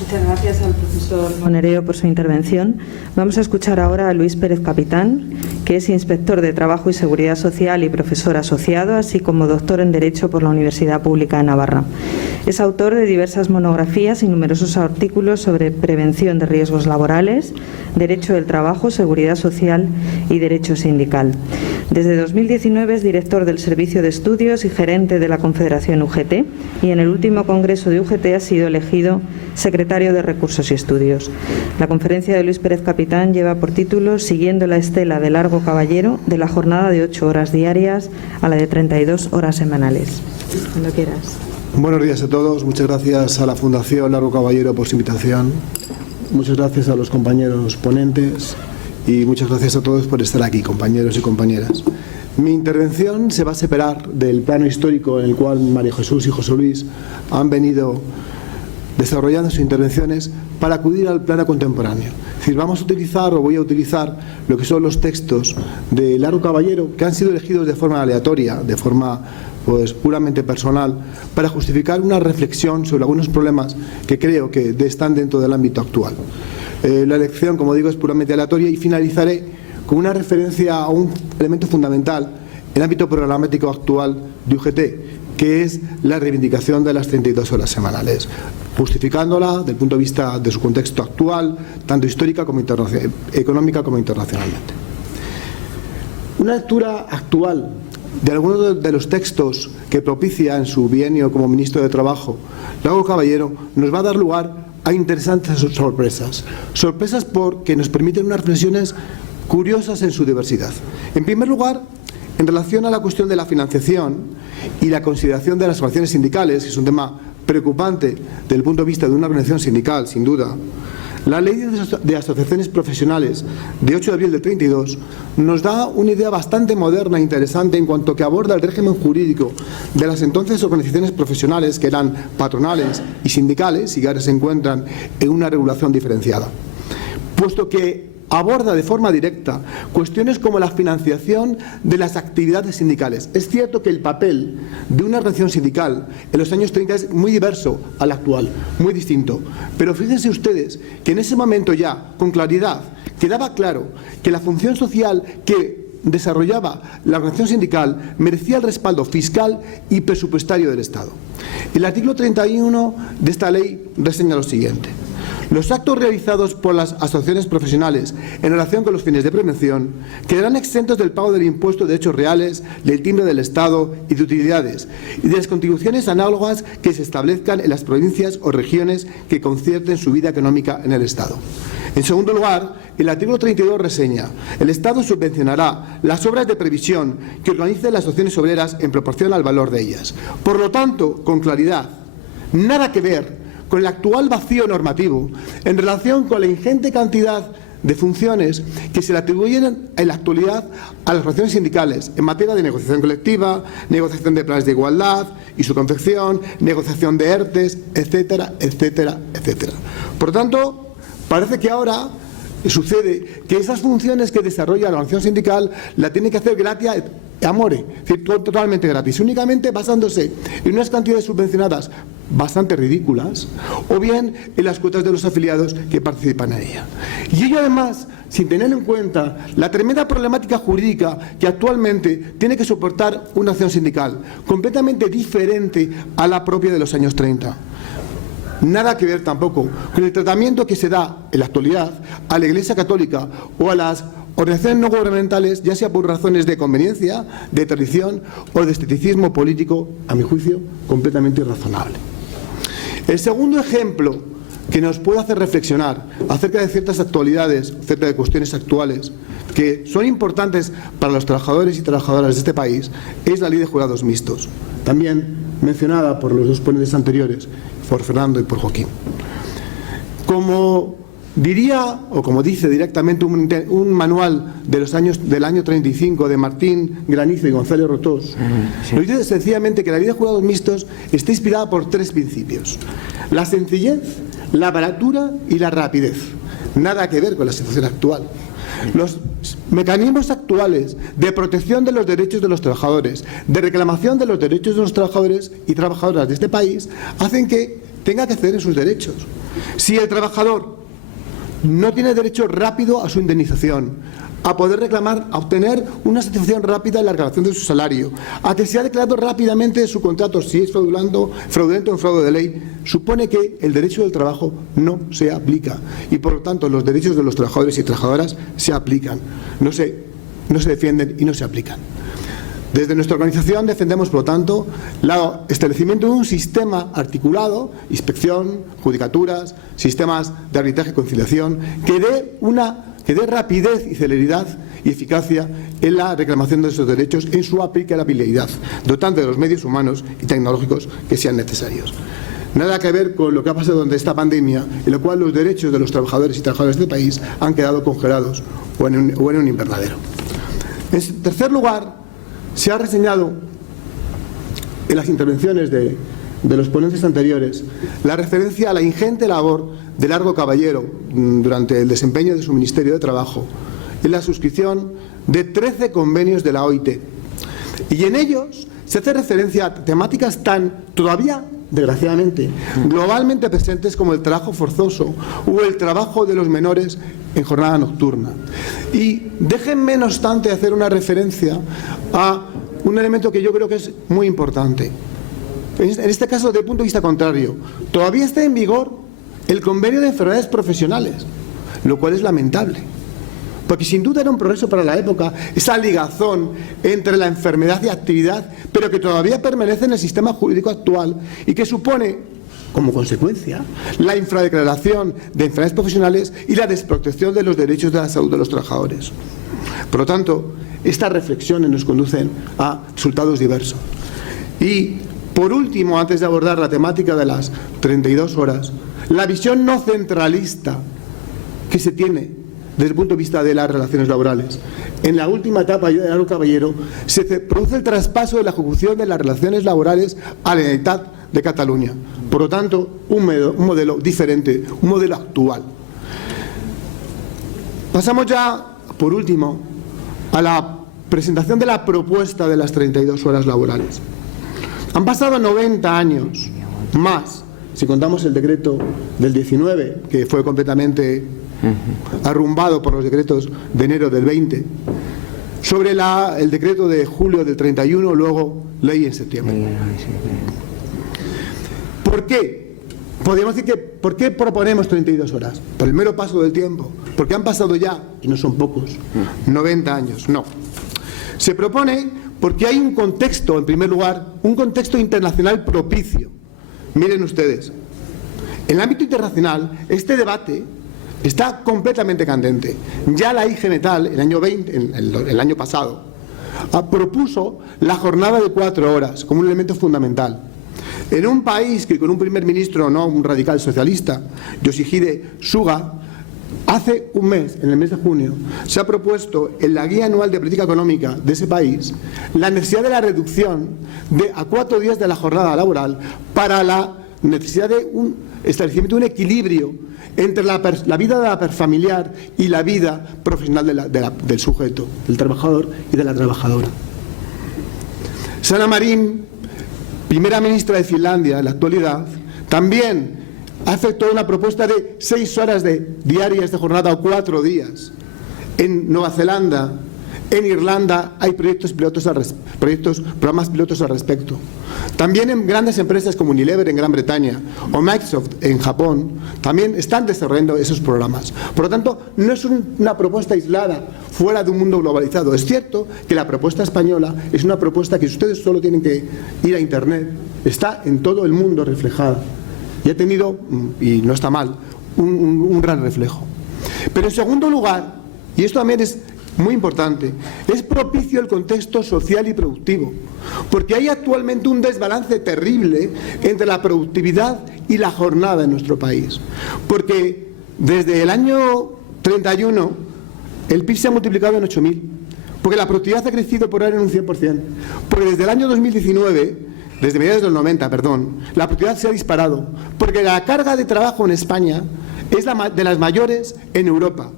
Muchas gracias al profesor Monereo por su intervención. Vamos a escuchar ahora a Luis Pérez Capitán, que es inspector de Trabajo y Seguridad Social y profesor asociado, así como doctor en Derecho por la Universidad Pública de Navarra. Es autor de diversas monografías y numerosos artículos sobre prevención de riesgos laborales, derecho del trabajo, seguridad social y derecho sindical. Desde 2019 es director del Servicio de Estudios y gerente de la Confederación UGT, y en el último congreso de UGT ha sido elegido secretario de Recursos y Estudios. La conferencia de Luis Pérez Capitán lleva por título Siguiendo la estela de Largo Caballero, de la jornada de 8 horas diarias a la de 32 horas semanales. Cuando quieras. Buenos días a todos. Muchas gracias a la Fundación Largo Caballero por su invitación. Muchas gracias a los compañeros ponentes y muchas gracias a todos por estar aquí, compañeros y compañeras. Mi intervención se va a separar del plano histórico en el cual María Jesús y José Luis han venido desarrollando sus intervenciones para acudir al plano contemporáneo. Es decir, vamos a utilizar o voy a utilizar lo que son los textos de Largo Caballero que han sido elegidos de forma aleatoria, de forma puramente personal, para justificar una reflexión sobre algunos problemas que creo que están dentro del ámbito actual. La elección, como digo, es puramente aleatoria y finalizaré con una referencia a un elemento fundamental en el ámbito programático actual de UGT, que es la reivindicación de las 32 horas semanales, justificándola desde el punto de vista de su contexto actual, tanto histórica como económica como internacionalmente. Una lectura actual de algunos de los textos que propicia en su bienio como ministro de Trabajo Largo Caballero nos va a dar lugar a interesantes sorpresas. Sorpresas porque nos permiten unas reflexiones curiosas en su diversidad. En primer lugar, en relación a la cuestión de la financiación y la consideración de las organizaciones sindicales, que es un tema preocupante desde el punto de vista de una organización sindical, sin duda, la Ley de Asociaciones Profesionales de 8 de abril del 32 nos da una idea bastante moderna e interesante en cuanto que aborda el régimen jurídico de las entonces organizaciones profesionales que eran patronales y sindicales y que ahora se encuentran en una regulación diferenciada, puesto que aborda de forma directa cuestiones como la financiación de las actividades sindicales. Es cierto que el papel de una organización sindical en los años 30 es muy diverso al actual, muy distinto. Pero fíjense ustedes que en ese momento ya, con claridad, quedaba claro que la función social que desarrollaba la organización sindical merecía el respaldo fiscal y presupuestario del Estado. El artículo 31 de esta ley reseña lo siguiente: los actos realizados por las asociaciones profesionales en relación con los fines de prevención quedarán exentos del pago del impuesto de derechos reales, del timbre del Estado y de utilidades, y de las contribuciones análogas que se establezcan en las provincias o regiones que concierten su vida económica en el Estado. En segundo lugar, el artículo 32 reseña: el Estado subvencionará las obras de previsión que organicen las asociaciones obreras en proporción al valor de ellas. Por lo tanto, con claridad, nada que ver con el actual vacío normativo en relación con la ingente cantidad de funciones que se le atribuyen en la actualidad a las organizaciones sindicales en materia de negociación colectiva, negociación de planes de igualdad y su confección, negociación de ERTES, etcétera, etcétera, etcétera. Por tanto, parece que ahora sucede que esas funciones que desarrolla la organización sindical la tiene que hacer gratis amore, es decir, totalmente gratis, únicamente basándose en unas cantidades subvencionadas bastante ridículas, o bien en las cuotas de los afiliados que participan en ella. Y ello además, sin tener en cuenta la tremenda problemática jurídica que actualmente tiene que soportar una acción sindical, completamente diferente a la propia de los años 30. Nada que ver tampoco con el tratamiento que se da en la actualidad a la Iglesia Católica o a las organizaciones no gubernamentales, ya sea por razones de conveniencia, de tradición o de esteticismo político, a mi juicio, completamente irrazonable. El segundo ejemplo que nos puede hacer reflexionar acerca de ciertas actualidades, acerca de cuestiones actuales que son importantes para los trabajadores y trabajadoras de este país, es la Ley de Jurados Mixtos, también mencionada por los dos ponentes anteriores, por Fernando y por Joaquín. Como diría, o como dice directamente un manual del año 35 de Martín Granizo y González Rotós, nos dice sencillamente que la Ley de Jurados Mixtos está inspirada por tres principios: la sencillez, la baratura y la rapidez. Nada que ver con la situación actual. Los mecanismos actuales de protección de los derechos de los trabajadores, de reclamación de los derechos de los trabajadores y trabajadoras de este país, hacen que tenga que ceder en sus derechos. Si el trabajador no tiene derecho rápido a su indemnización, a poder reclamar, a obtener una satisfacción rápida en la reclamación de su salario, a que se ha declarado rápidamente su contrato si es fraudulento o en fraude de ley, supone que el derecho del trabajo no se aplica y por lo tanto los derechos de los trabajadores y trabajadoras se aplican, no se defienden y no se aplican. Desde nuestra organización defendemos, por lo tanto, el establecimiento de un sistema articulado, inspección, judicaturas, sistemas de arbitraje y conciliación, que dé rapidez y celeridad y eficacia en la reclamación de esos derechos, en su aplicabilidad, dotando de los medios humanos y tecnológicos que sean necesarios. Nada que ver con lo que ha pasado durante esta pandemia, en lo cual los derechos de los trabajadores y trabajadoras de este país han quedado congelados o en un invernadero. En tercer lugar, se ha reseñado en las intervenciones de los ponentes anteriores la referencia a la ingente labor de Largo Caballero durante el desempeño de su Ministerio de Trabajo en la suscripción de 13 convenios de la OIT. Y en ellos se hace referencia a temáticas tan todavía, desgraciadamente, globalmente presentes como el trabajo forzoso o el trabajo de los menores en jornada nocturna. Y déjenme, no obstante, hacer una referencia a un elemento que yo creo que es muy importante. En este caso, desde el punto de vista contrario, todavía está en vigor el convenio de enfermedades profesionales, lo cual es lamentable. Porque sin duda era un progreso para la época, esa ligazón entre la enfermedad y actividad, pero que todavía permanece en el sistema jurídico actual y que supone, como consecuencia, la infradeclaración de enfermedades profesionales y la desprotección de los derechos de la salud de los trabajadores. Por lo tanto, estas reflexiones nos conducen a resultados diversos. Y, por último, antes de abordar la temática de las 32 horas, la visión no centralista que se tiene desde el punto de vista de las relaciones laborales. En la última etapa de Largo Caballero se produce el traspaso de la ejecución de las relaciones laborales a la Generalitat de Cataluña. Por lo tanto, un modelo diferente, un modelo actual. Pasamos ya, por último, a la presentación de la propuesta de las 32 horas laborales. Han pasado 90 años, más, si contamos el decreto del 19, que fue completamente arrumbado por los decretos de enero del 20, sobre el decreto de julio del 31, luego ley en septiembre. ¿Por qué? Podríamos decir que, ¿por qué proponemos 32 horas? Por el mero paso del tiempo, porque han pasado ya, y no son pocos, 90 años. No. Se propone porque hay un contexto, en primer lugar, un contexto internacional propicio. Miren ustedes, en el ámbito internacional, este debate está completamente candente. Ya la IG Metal, el año pasado, propuso la jornada de 4 horas como un elemento fundamental. En un país que con un primer ministro, no un radical socialista, Yoshihide Suga, hace un mes, en el mes de junio, se ha propuesto en la Guía Anual de Política Económica de ese país la necesidad de la reducción a 4 días de la jornada laboral para la necesidad de un establecimiento de un equilibrio entre la vida familiar y la vida profesional del sujeto, del trabajador y de la trabajadora. Sanna Marin, primera ministra de Finlandia en la actualidad, también ha efectuado una propuesta de 6 horas diarias de jornada o 4 días. En Nueva Zelanda, en Irlanda hay programas pilotos al respecto. También en grandes empresas como Unilever en Gran Bretaña o Microsoft en Japón también están desarrollando esos programas. Por lo tanto, no es una propuesta aislada fuera de un mundo globalizado. Es cierto que la propuesta española es una propuesta que ustedes solo tienen que ir a Internet, está en todo el mundo reflejada y ha tenido, y no está mal, un gran reflejo. Pero en segundo lugar, y esto también es muy importante, es propicio el contexto social y productivo, porque hay actualmente un desbalance terrible entre la productividad y la jornada en nuestro país, porque desde el año 31 el PIB se ha multiplicado en 8.000, porque la productividad ha crecido por ahora en un 100%, porque desde el año 2019, desde mediados del 90, la productividad se ha disparado, porque la carga de trabajo en España es de las mayores en Europa.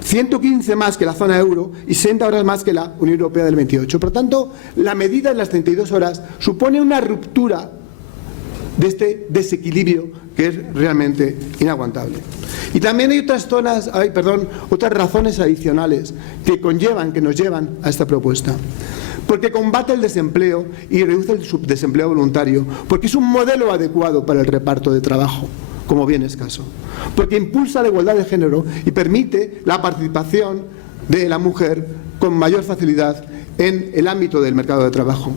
115 más que la zona euro y 60 horas más que la Unión Europea del 28. Por lo tanto, la medida de las 32 horas supone una ruptura de este desequilibrio que es realmente inaguantable. Y también hay otras razones adicionales que nos llevan a esta propuesta. Porque combate el desempleo y reduce el subdesempleo voluntario, porque es un modelo adecuado para el reparto de trabajo, como bien escaso, porque impulsa la igualdad de género y permite la participación de la mujer con mayor facilidad en el ámbito del mercado de trabajo,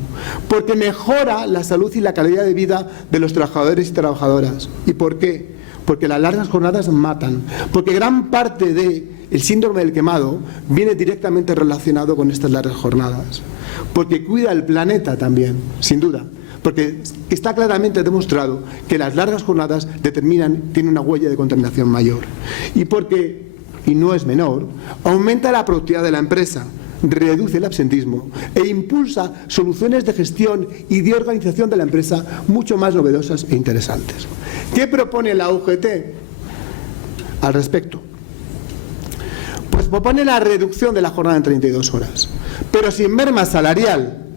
porque mejora la salud y la calidad de vida de los trabajadores y trabajadoras. ¿Y por qué? Porque las largas jornadas matan, porque gran parte del síndrome del quemado viene directamente relacionado con estas largas jornadas, porque cuida el planeta también, sin duda, porque está claramente demostrado que las largas jornadas tienen una huella de contaminación mayor, y porque, y no es menor, aumenta la productividad de la empresa, reduce el absentismo e impulsa soluciones de gestión y de organización de la empresa mucho más novedosas e interesantes. ¿Qué propone la UGT al respecto? Pues propone la reducción de la jornada en 32 horas, pero sin merma salarial,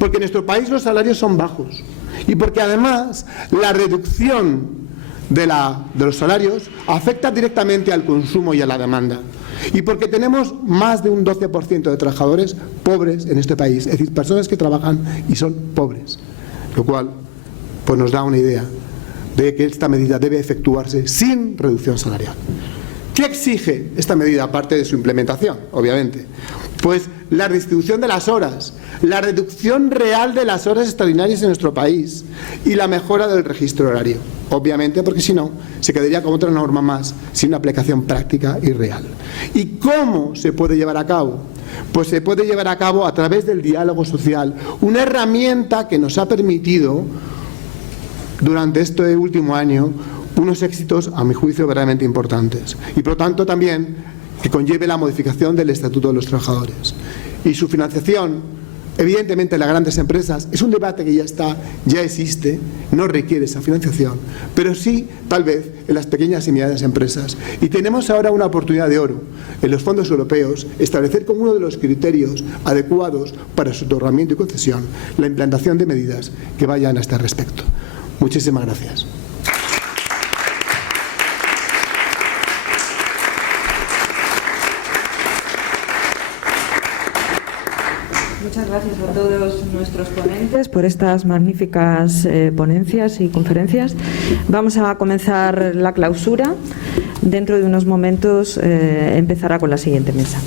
porque en nuestro país los salarios son bajos y porque además la reducción de los salarios afecta directamente al consumo y a la demanda. Y porque tenemos más de un 12% de trabajadores pobres en este país, es decir, personas que trabajan y son pobres, lo cual pues nos da una idea de que esta medida debe efectuarse sin reducción salarial. ¿Qué exige esta medida, aparte de su implementación, obviamente? Pues la distribución de las horas, la reducción real de las horas extraordinarias en nuestro país y la mejora del registro horario. Obviamente, porque si no, se quedaría como otra norma más, sin una aplicación práctica y real. ¿Y cómo se puede llevar a cabo? Pues se puede llevar a cabo a través del diálogo social, una herramienta que nos ha permitido, durante este último año, unos éxitos, a mi juicio, verdaderamente importantes. Y por lo tanto también que conlleve la modificación del Estatuto de los Trabajadores. Y su financiación, evidentemente en las grandes empresas, es un debate que ya existe, no requiere esa financiación, pero sí, tal vez, en las pequeñas y medianas empresas. Y tenemos ahora una oportunidad de oro en los fondos europeos, establecer como uno de los criterios adecuados para su otorgamiento y concesión la implantación de medidas que vayan a este respecto. Muchísimas gracias. Muchas gracias a todos nuestros ponentes por estas magníficas ponencias y conferencias. Vamos a comenzar la clausura. Dentro de unos momentos empezará con la siguiente mesa.